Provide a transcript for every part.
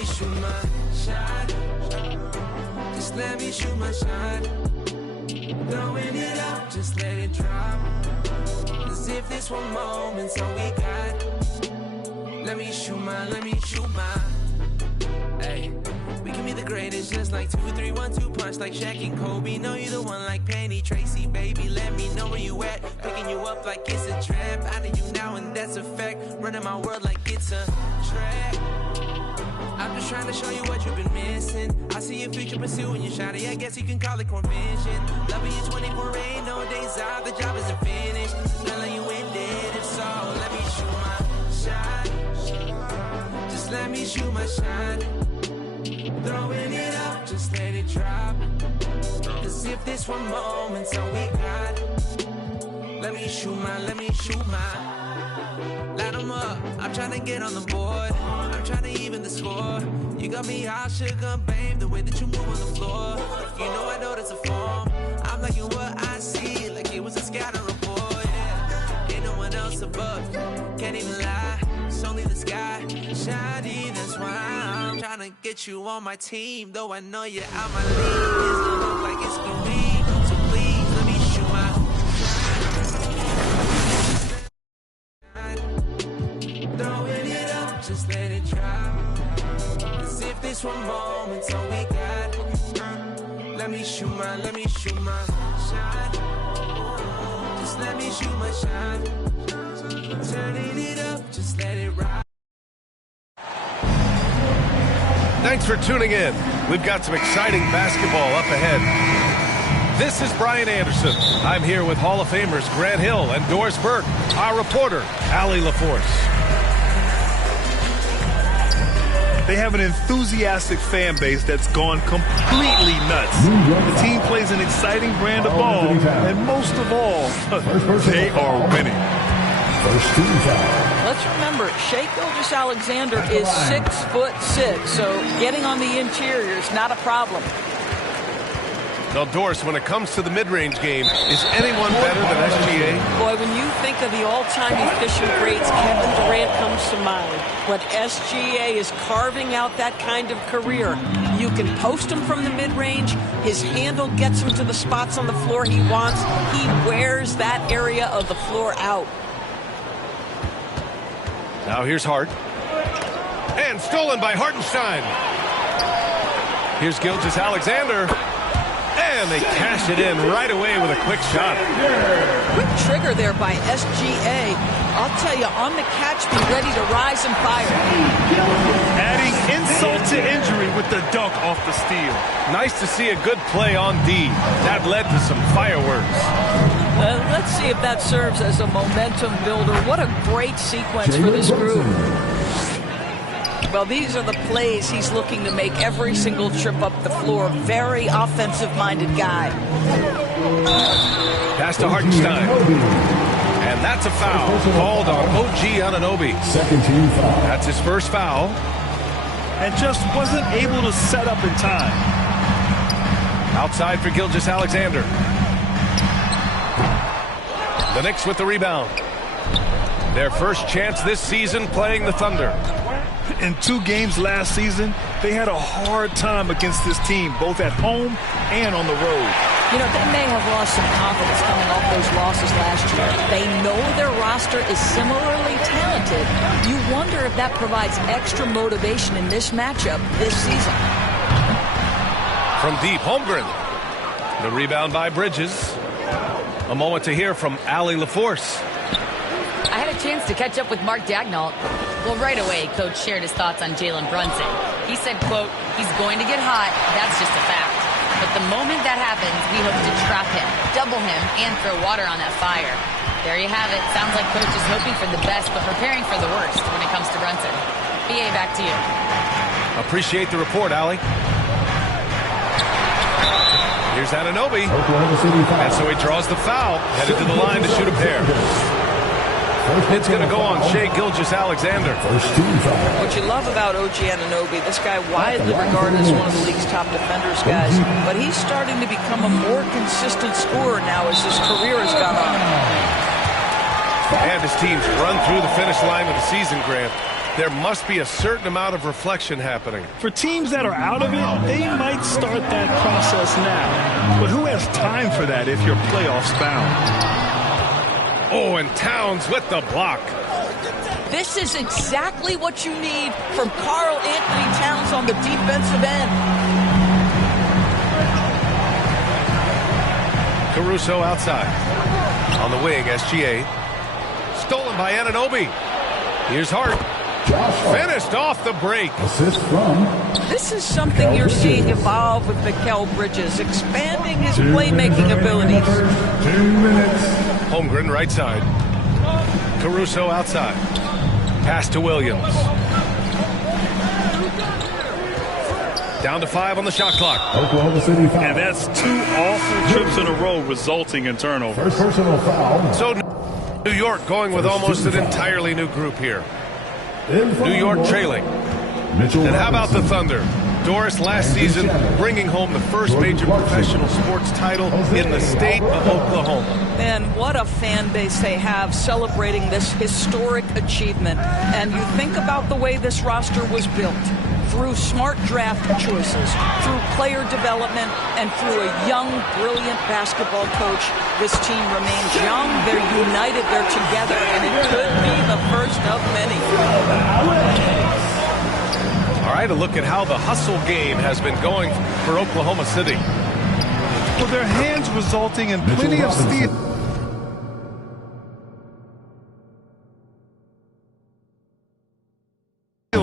me shoot my shot. Just let me shoot my shot. Throwing it up, just let it drop. As if this one moment's all we got. Let me shoot my. Hey, we can be the greatest, just like 2, 3, 1, 2 punch, like Shaq and Kobe. Know you the one like Penny Tracy, baby. Let me know where you at. Picking you up like it's a trap. I need you now, and that's a fact. Running my world like it's a track. I'm just trying to show you what you've been missing. I see your future pursuing your shawty. I guess you can call it convention. Loving you 24, ain't no days off. The job isn't finished. Girl, are you ended? If so, let me shoot my shot. Just let me shoot my shot. Throwing it up, just let it drop. As if this one moment's all we got. Let me shoot my. Light 'em up, I'm trying to get on the board. I'm trying to even the score. You got me hot, sugar, babe, the way that you move on the floor. You know I know that's a form. I'm liking what I see, like it was a scatter report, yeah. Ain't no one else above, can't even lie. It's only the sky, shiny, that's why I'm trying to get you on my team. Though I know you're out my league, it's gonna look like it's gonna be. So please, let me shoot my throwing it up, just let it drop. As if this one moment's all we got. Let me shoot my shot. Just let me shoot my shot. Turning it up, just let it rock. Thanks for tuning in. We've got some exciting basketball up ahead. This is Brian Anderson. I'm here with Hall of Famers Grant Hill and Doris Burke, our reporter, Allie LaForce. They have an enthusiastic fan base that's gone completely nuts. The team plays an exciting brand of ball, and most of all, they are winning. First team foul. Let's remember, Shai Gilgeous-Alexander is 6'6", so getting on the interior is not a problem. Now, Doris, when it comes to the mid-range game, is anyone better than SGA? Boy, when you think of the all-time efficient greats, Kevin Durant comes to mind. But SGA is carving out that kind of career. You can post him from the mid-range. His handle gets him to the spots on the floor he wants. He wears that area of the floor out. Now here's Hart. And stolen by Hartenstein. Here's Gilgeous-Alexander. And they cash it in right away with a quick shot. Quick trigger there by SGA. I'll tell you, on the catch, be ready to rise and fire. Adding insult to injury with the dunk off the steal. Nice to see a good play on D. That led to some fireworks. Let's see if that serves as a momentum builder. What a great sequence for this group. Well, these are the plays he's looking to make every single trip up the floor. Very offensive-minded guy. Pass to Hartenstein. And that's a foul called on OG Anunoby. Second team foul. That's his first foul. And just wasn't able to set up in time. Outside for Gilgeous-Alexander. The Knicks with the rebound. Their first chance this season playing the Thunder. In 2 games last season, they had a hard time against this team, both at home and on the road. You know, they may have lost some confidence coming off those losses last year. They know their roster is similarly talented. You wonder if that provides extra motivation in this matchup this season. From deep, Holmgren. The rebound by Bridges. A moment to hear from Allie LaForce. I had a chance to catch up with Mark Daigneault. Well, right away, Coach shared his thoughts on Jalen Brunson. He said, quote, he's going to get hot. That's just a fact. But the moment that happens, we hope to trap him, double him, and throw water on that fire. There you have it. Sounds like Coach is hoping for the best, but preparing for the worst when it comes to Brunson. BA, back to you. Appreciate the report, Allie. Here's Anunoby. And so he draws the foul, headed to the line to shoot a pair. It's going to go on Shai Gilgeous-Alexander. What you love about OG Anunoby, this guy widely regarded as one of the league's top defenders, guys, but he's starting to become a more consistent scorer now as his career has gone on. And his team's run through the finish line of the season, Grant. there must be a certain amount of reflection happening. For teams that are out of it, they might start that process now. But who has time for that if you're playoffs bound? Oh, and Towns with the block. This is exactly what you need from Karl Anthony Towns on the defensive end. Caruso outside. On the wing, SGA. Stolen by Anunoby. Here's Hart. Finished off the break. Assist from. This is something you're seeing evolve with Mikal Bridges, expanding his playmaking abilities. 2 minutes. Holmgren right side. Caruso outside. Pass to Williams. Down to 5 on the shot clock. Oklahoma City foul. And that's 2 awful trips in a row resulting in turnovers. First personal foul. So New York going with almost an entirely new group here. New York trailing. Mitchell And how about the Robinson. Thunder? Doris last season bringing home the first major professional sports title in the state of Oklahoma. And what a fan base they have celebrating this historic achievement. And you think about the way this roster was built. Through smart draft choices, through player development, and through a young, brilliant basketball coach. This team remains young, they're united, they're together, and it could be the first of many. All right, a look at how the hustle game has been going for Oklahoma City. Well, their hands resulting in plenty of steals.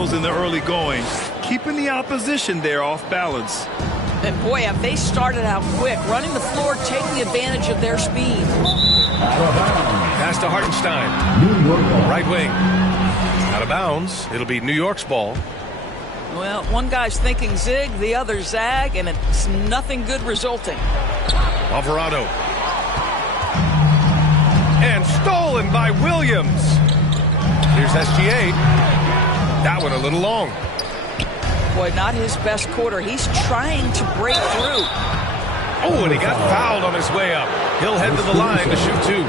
In the early going, keeping the opposition there off balance. And boy, have they started out quick, running the floor, taking advantage of their speed. Pass to Hartenstein. Right wing. Out of bounds. It'll be New York's ball. Well, one guy's thinking zig, the other zag, and it's nothing good resulting. Alvarado. And stolen by Williams. Here's SGA. That one a little long. Boy, not his best quarter. He's trying to break through. Oh, and he got fouled on his way up. He'll head to the line to shoot 2.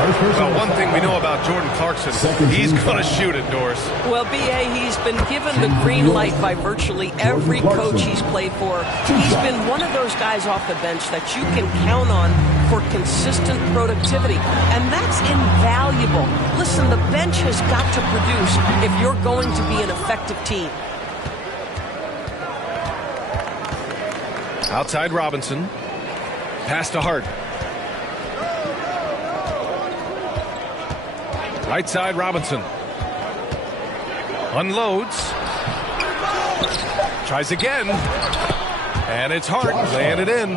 Well, one thing we know about Jordan Clarkson, he's going to shoot it, Doris. Well, B.A., he's been given the green light by virtually every coach he's played for. He's been one of those guys off the bench that you can count on for consistent productivity, and that's invaluable. Listen, the bench has got to produce if you're going to be an effective team. Outside Robinson. Pass to Hart. Right side Robinson. Unloads. Tries again. And it's Hart laying it in.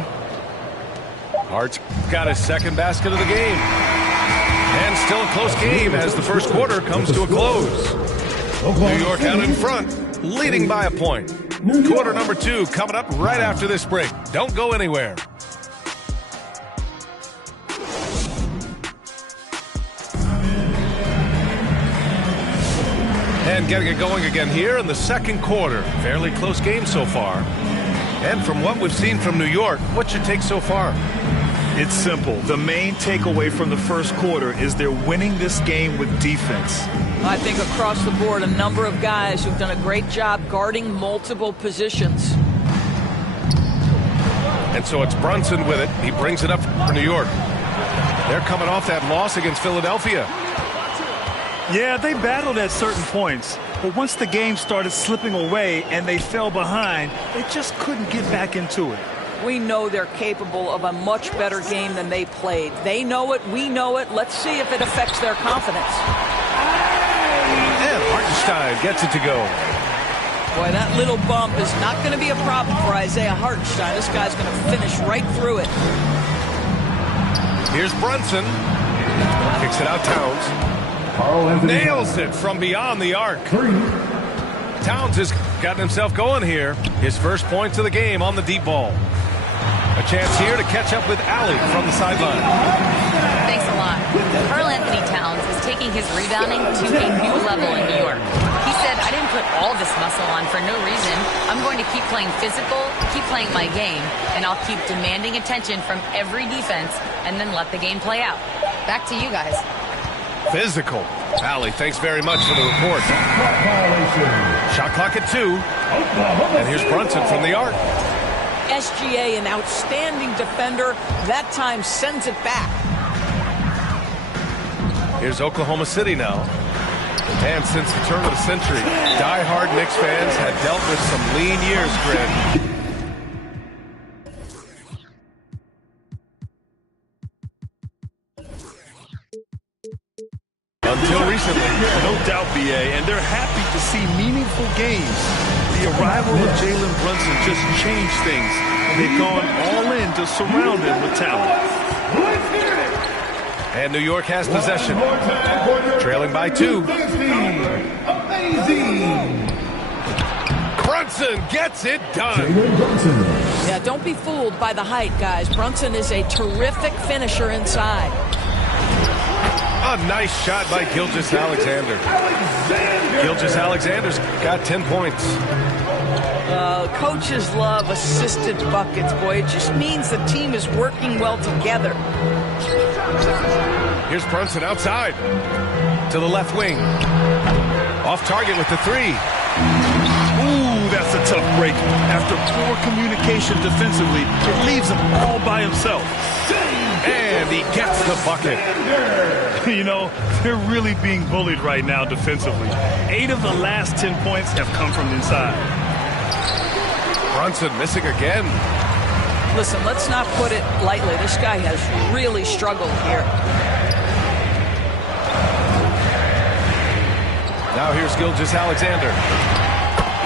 Hart's got his second basket of the game. And still a close game as the first quarter comes to a close. New York out in front, leading by a point. Quarter number 2 coming up right after this break. Don't go anywhere. And getting it going again here in the second quarter. Fairly close game so far. And from what we've seen from New York, what's your take so far? It's simple. The main takeaway from the first quarter is they're winning this game with defense. I think across the board, a number of guys who've done a great job guarding multiple positions. And so it's Brunson with it. He brings it up for New York. They're coming off that loss against Philadelphia. Yeah, they battled at certain points, but once the game started slipping away and they fell behind, they just couldn't get back into it. We know they're capable of a much better game than they played. They know it, we know it. Let's see if it affects their confidence. And Hartenstein gets it to go. Boy, that little bump is not going to be a problem for Isaiah Hartenstein. This guy's going to finish right through it. Here's Brunson. Kicks it out Towns. Nails it from beyond the arc. Towns has gotten himself going here. His first points of the game on the deep ball. A chance here to catch up with Allie from the sideline. Thanks a lot. Karl Anthony Towns is taking his rebounding to a new level in New York. He said, I didn't put all this muscle on for no reason. I'm going to keep playing physical, keep playing my game, and I'll keep demanding attention from every defense and then let the game play out. Back to you guys. Physical. Allie, thanks very much for the report. Shot clock at 2. And here's Brunson from the arc. SGA, an outstanding defender, that time sends it back. Here's Oklahoma City now. And since the turn of the century, die-hard Knicks fans had dealt with some lean years, Grant. Until recently. No doubt, BA, and they're happy to see meaningful games. The arrival of Jalen Brunson just changed things, and they've gone all in to surround him with talent. And New York has possession, trailing by 2. Brunson gets it done. Yeah, don't be fooled by the height, guys. Brunson is a terrific finisher inside. A nice shot by Gilgeous-Alexander. Gilgeous-Alexander's got 10 points. Coaches love assisted buckets, boy. It just means the team is working well together. Here's Brunson outside to the left wing. Off target with the 3. Ooh, that's a tough break. After poor communication defensively, it leaves him all by himself. And he gets the bucket. You know, they're really being bullied right now defensively. 8 of the last 10 points have come from inside. Brunson missing again. Listen, let's not put it lightly. This guy has really struggled here. Now here's Gilgeous-Alexander.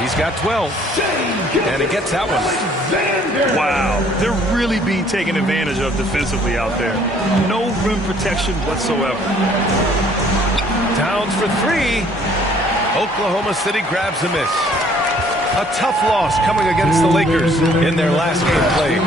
He's got 12. And he gets that one. Wow, they're really being taken advantage of defensively out there. No rim protection whatsoever. Towns for 3. Oklahoma City grabs a miss. A tough loss coming against the Lakers in their last game played.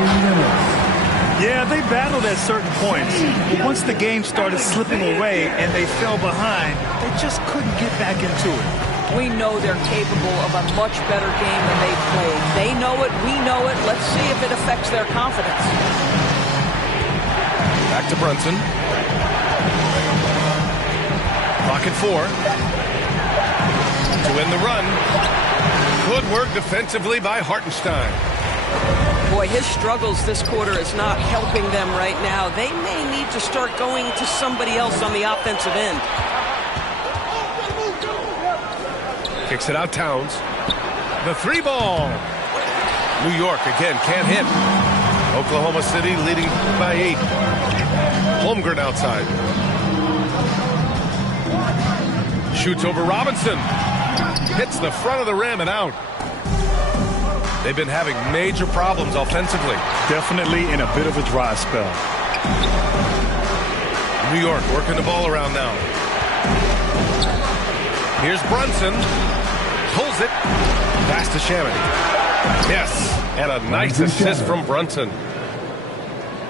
Yeah, they battled at certain points, but once the game started slipping away and they fell behind, they just couldn't get back into it. We know they're capable of a much better game than they've played. They know it, we know it. Let's see if it affects their confidence. Back to Brunson. Clock at 4. To win the run. Good work defensively by Hartenstein. Boy, his struggles this quarter is not helping them right now. They may need to start going to somebody else on the offensive end. Kicks it out, Towns. The 3 ball. New York again can't hit. Oklahoma City leading by 8. Holmgren outside. Shoots over Robinson. Hits the front of the rim and out. They've been having major problems offensively. Definitely in a bit of a dry spell. New York working the ball around now. Here's Brunson. Pulls it. Pass to Shamet. Yes. And a nice assist from Brunson.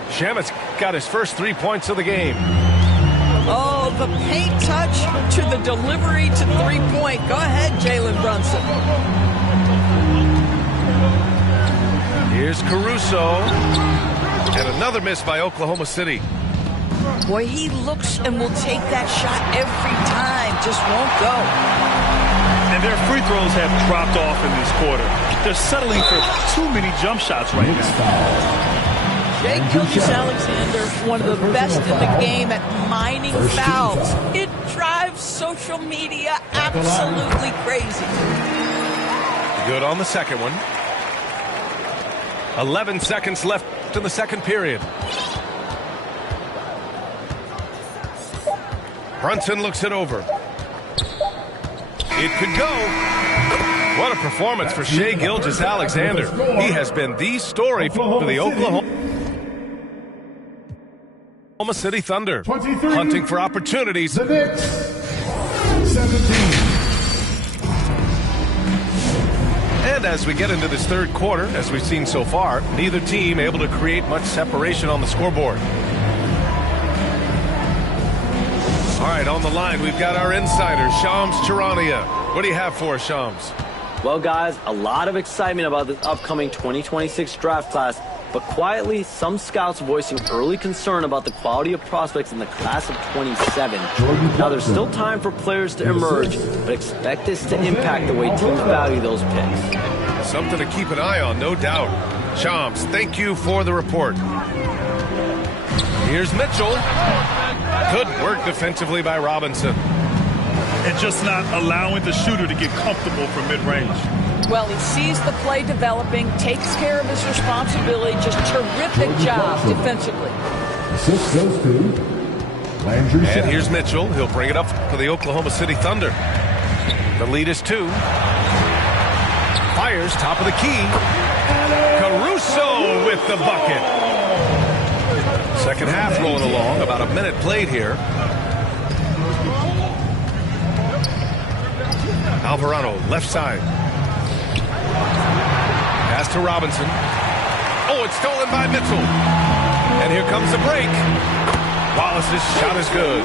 Shamet's got his first 3 points of the game. Oh, the paint touch to the delivery to 3-point. Go ahead, Jalen Brunson. Here's Caruso. And another miss by Oklahoma City. Boy, he looks and will take that shot every time. Just won't go. And their free throws have dropped off in this quarter. They're settling for too many jump shots right now. Shai Gilgeous-Alexander, one of the best in the game at mining fouls. It drives social media absolutely crazy. Good on the second one. 11 seconds left in the second period. Brunson looks it over. It could go. What a performance for Shai Gilgeous-Alexander. He has been the story for the Oklahoma City Thunder. Hunting for opportunities. The Knicks, 17. And as we get into this third quarter, as we've seen so far, neither team able to create much separation on the scoreboard. All right, on the line, we've got our insider, Shams Charania. What do you have for us, Shams? Well, guys, a lot of excitement about this upcoming 2026 draft class, But quietly, some scouts voicing early concern about the quality of prospects in the class of 27. Now, there's still time for players to emerge, but expect this to impact the way teams value those picks. Something to keep an eye on, no doubt. Chomps, thank you for the report. Here's Mitchell. Good work defensively by Robinson. And just not allowing the shooter to get comfortable from mid-range. Well, he sees the play developing, takes care of his responsibility. Just terrific job defensively. 6 goes to Landry. And here's Mitchell. He'll bring it up for the Oklahoma City Thunder. The lead is 2. Fires, top of the key. Caruso with the bucket. Second half rolling along. About a minute played here. Alvarado, left side. Pass to Robinson. Oh, it's stolen by Mitchell. And here comes the break. Wallace's shot is good.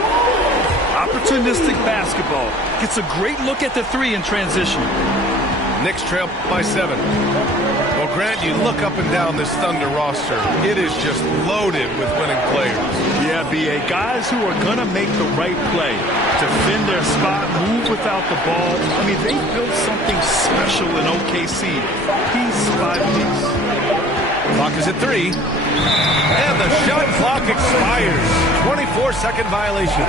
Opportunistic basketball. Gets a great look at the 3 in transition. Knicks trail by 7. Well, Grant, you look up and down this Thunder roster. It is just loaded with winning players. Yeah, B.A. Guys who are going to make the right play. Defend their spot, move without the ball. I mean, they built something special in OKC. Piece by piece. Clock is at 3. And the shot clock expires. 24-second violation.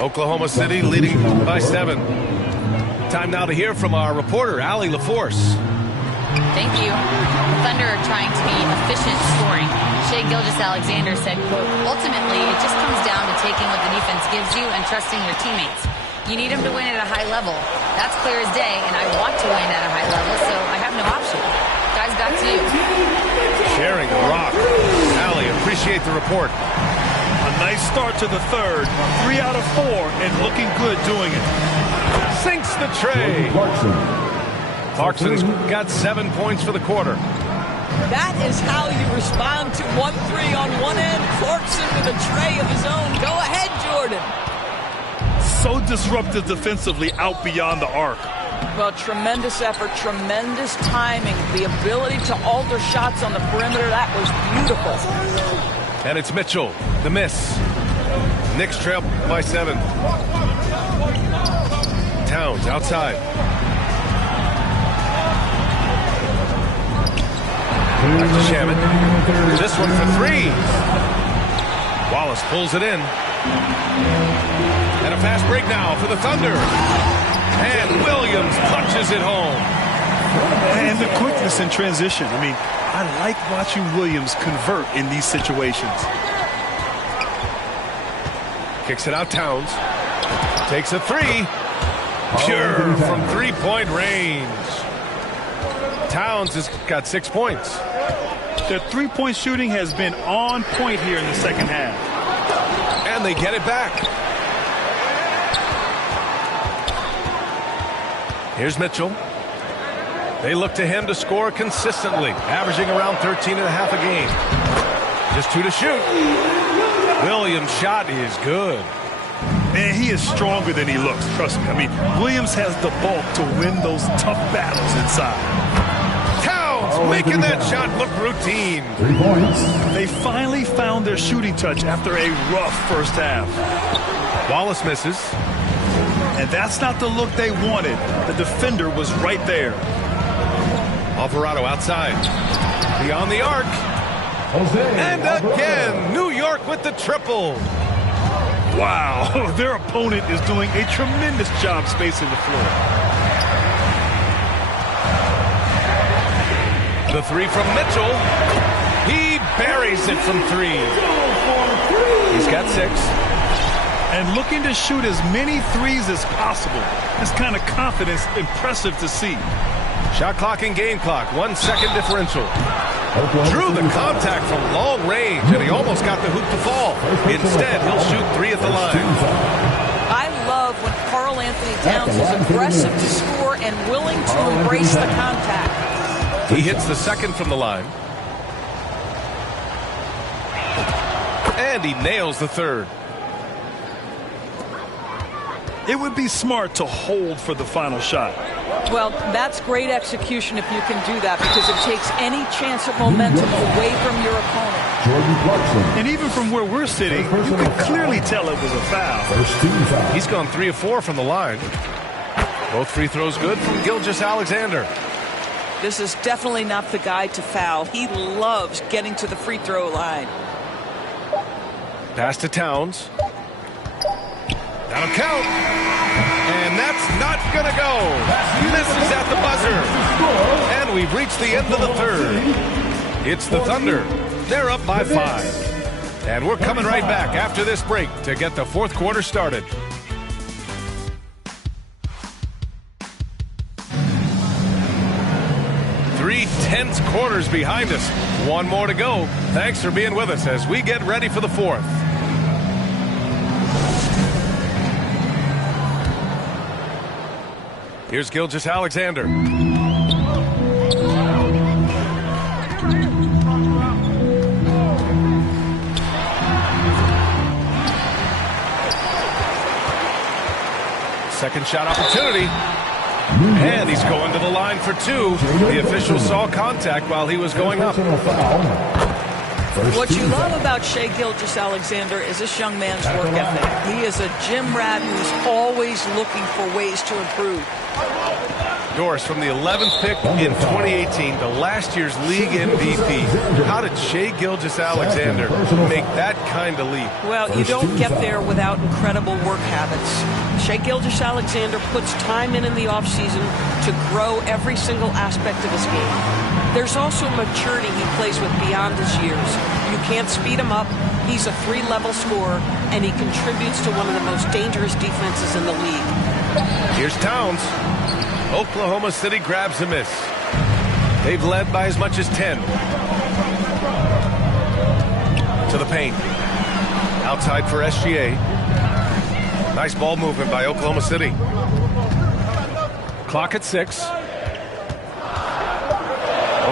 Oklahoma City leading by 7. Time now to hear from our reporter, Allie LaForce. Thank you. The Thunder are trying to be efficient scoring. Shai Gilgeous-Alexander said, quote, ultimately, it just comes down to taking what the defense gives you and trusting your teammates. You need them to win at a high level. That's clear as day, and I want to win at a high level, so I have no option. Guys, back to you. Sharing the rock. Allie, appreciate the report. A nice start to the third. 3 out of 4, and looking good doing it. Sinks the tray. Clarkson's got 7 points for the quarter. That is how you respond to 1-3 on one end. Clarkson with a tray of his own. Go ahead, Jordan. So disruptive defensively out beyond the arc. Well, tremendous effort, tremendous timing. The ability to alter shots on the perimeter, that was beautiful. And it's Mitchell, the miss. Knicks trail by 7. Towns outside. Back to Shaman. This one for 3. Wallace pulls it in. And a fast break now for the Thunder. And Williams punches it home. And the quickness in transition. I mean, I like watching Williams convert in these situations. Kicks it out, Towns. Takes a 3. Pure from 3-point range. Towns has got 6 points. Their 3-point shooting has been on point here in the second half. And they get it back. Here's Mitchell. They look to him to score consistently, averaging around 13.5 a game. Just 2 to shoot. Williams' shot is good. Man, he is stronger than he looks, trust me. I mean, Williams has the bulk to win those tough battles inside. Towns making that shot look routine. 3 points. They finally found their shooting touch after a rough first half. Wallace misses. And that's not the look they wanted. The defender was right there. Alvarado outside. Beyond the arc. And again, New York with the triple. Wow, their opponent is doing a tremendous job spacing the floor. The 3 from Mitchell. He buries it from 3. He's got 6. And looking to shoot as many threes as possible. This kind of confidence, impressive to see. Shot clock and game clock, 1 second differential. Drew the contact from long range, and he almost got the hoop to fall. Instead, he'll shoot 3 at the line. I love when Karl Anthony Towns is aggressive to score and willing to embrace the contact. He hits the second from the line. And he nails the third. It would be smart to hold for the final shot. Well, that's great execution if you can do that, because it takes any chance of momentum away from your opponent. And even from where we're sitting, you can clearly tell it was a foul. He's gone 3 of 4 from the line. Both free throws good from Gilgeous-Alexander. This is definitely not the guy to foul. He loves getting to the free throw line. Pass to Towns. That'll count. And that's not going to go. Misses at the buzzer. And we've reached the end of the third. It's the Thunder. They're up by 5. And we're coming right back after this break to get the fourth quarter started. Three tense quarters behind us. One more to go. Thanks for being with us as we get ready for the fourth. Here's Gilgeous-Alexander. Second shot opportunity. And he's going to the line for 2. The official saw contact while he was going up. What you love about Shai Gilgeous-Alexander is this young man's work ethic. He is a gym rat who's always looking for ways to improve. Doris, from the 11th pick in 2018 to last year's league MVP, how did Shai Gilgeous-Alexander make that kind of leap? Well, you don't get there without incredible work habits. Shai Gilgeous-Alexander puts time in the offseason to grow every single aspect of his game. There's also maturity he plays with beyond his years. You can't speed him up. He's a 3-level scorer, and he contributes to one of the most dangerous defenses in the league. Here's Towns. Oklahoma City grabs a miss. They've led by as much as 10. To the paint. Outside for SGA. Nice ball movement by Oklahoma City. Clock at 6.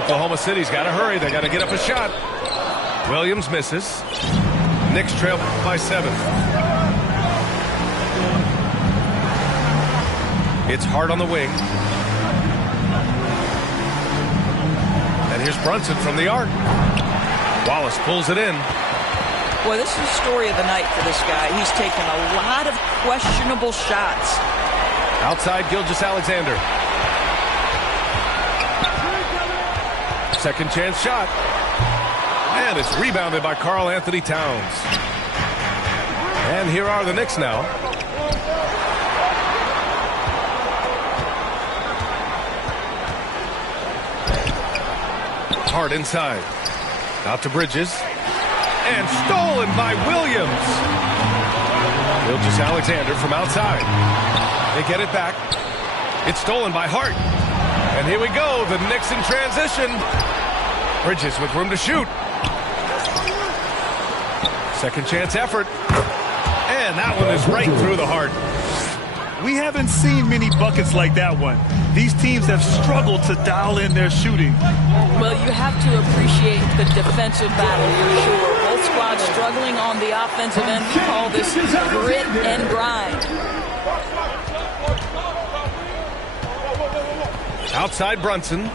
Oklahoma City's got to hurry. They got to get up a shot. Williams misses. Knicks trail by 7. It's Hart on the wing. And here's Brunson from the arc. Wallace pulls it in. Boy, this is the story of the night for this guy. He's taken a lot of questionable shots. Outside Gilgeous-Alexander. Second chance shot. And it's rebounded by Karl Anthony Towns. And here are the Knicks now. Hart inside. Out to Bridges. And stolen by Williams. Gilgeous-Alexander from outside. They get it back. It's stolen by Hart. And here we go. The Knicks in transition. Bridges with room to shoot. Second chance effort. And that one is right through the heart. We haven't seen many buckets like that one. These teams have struggled to dial in their shooting. Well, you have to appreciate the defensive battle for sure. Both squads struggling on the offensive end. We call this grit and grind. Outside Brunson.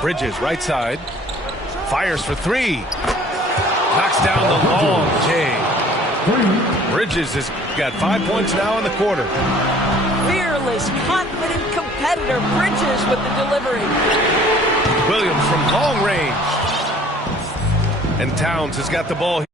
Bridges right side. Fires for 3. Knocks down the long J. Bridges has got 5 points now in the quarter. Fearless, confident competitor. Bridges with the delivery. Williams from long range. And Towns has got the ball.